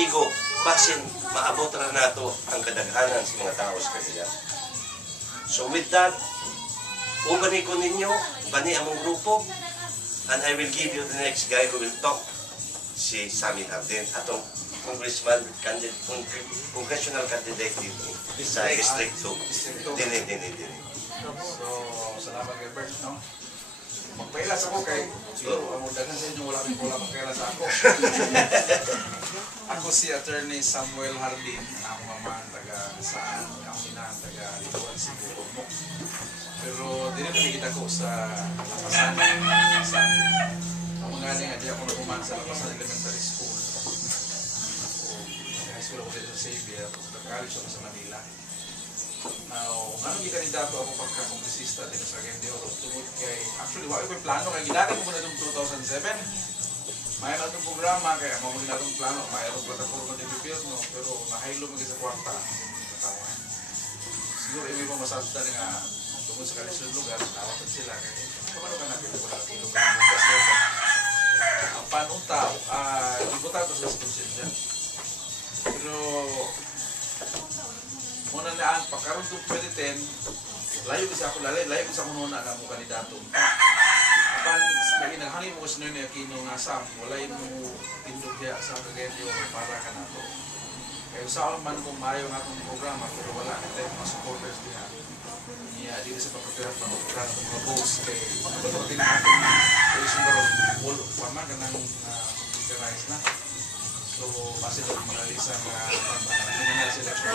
Bigo basin maabot ra nato ang kadaghanan sa mga tao sa kanila. So with that, kung gani ko ninyo, bani among grupo, and I will give you the next guy who will talk, si Sammy Hardin, atong congressional candidate dito sa District 2. Dini. So, salamat kay Bert, no? Magpailas ako kay siguro ang dagan sa inyo wala magpailas ako. Ako si Attorney Samuel Hardin, ang mama taga saan, ang ina taga Lituan siguro mo. Pero dili na kita ko sa Lapasan. Ang mga nga di ako nakuman sa Lapasan Elementary School. High school ako dito sa Xavier, nag-college ako sa Manila. Now, anong kandidato ako pagka-kongresista din sa Agendio tungkol kay, actually, wala ko yung plano, kaya ginagin ko na itong 2007. Mayroon na itong programa, kaya mamuli na itong plano, mayroon plataforma din yung no? Pero nahilo mo sa kwarta. Siguro, ibig mo masasutan nga tungkol sa kalisyon lugar, nawatan sila, kaya kumano ka natin, wala kang lugar ng bukas. Ang panong tao, ibotato sa konsensya. Pero, muna na ang pagkaroon itong 2010, layo kasi ako lalay, layo kasi ako noon na akong kandidato. Kapag naghangin mo kasi noon na Aquino nga Sam, wala yung tindugya sa Agendio para ka na ito. Kaya saan man kung mayo nga itong programa, pero wala kita yung mga supporters niya. Niya, dito sa pagkakirat ng mga votes kay ano din natin kaya siguro wala ka nang computerized na. So, base doon malalisa na nangyayari sa election.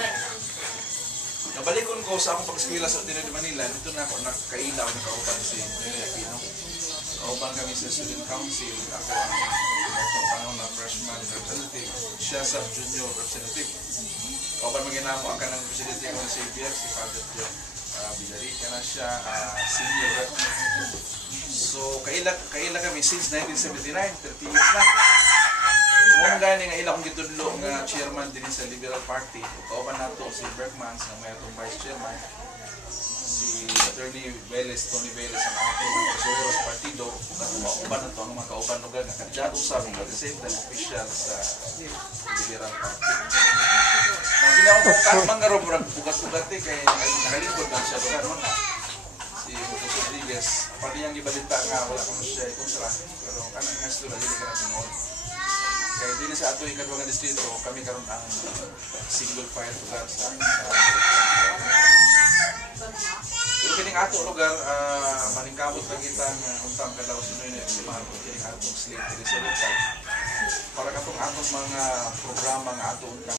Nabalikon ko sa akong pag-eskwela sa Ordinary Manila, dito na ako nakailaw, nakaupan si Nene Aquino. Nakaupan kami sa Student Council, ako ang panahon na freshman representative, siya sa junior representative. Kauban maginamo ang kanang presidente ko na si Xavier, si Father Joe Villarica na siya, senior rep. So, kaila kami since 1979, 30 years na. Kung gani nga ila kong gitudlo nga chairman din sa Liberal Party, kauban nato si Berkman nga may atong vice chairman, si Attorney Tony Velez ang atong treasurer sa partido, kauban nato ang mga kauban lugar nga kandidato sa at the same time official sa Liberal Party. Ang ginawang katman nga ro bugat-bugat kay nakalingkod lang siya lugar mo na si Jose Rodriguez, pati niyang ibalita nga wala kang siya kontra, pero kanang nga sila dili ka na sunod. Kaya din sa ato ikatwang distrito, kami karon ang single file lugar sa pero kining ato lugar, maningkamot na kita ng untang kalaw sinoy na simahan ko kining atong slate sa lokal para katong atong mga programa nga ato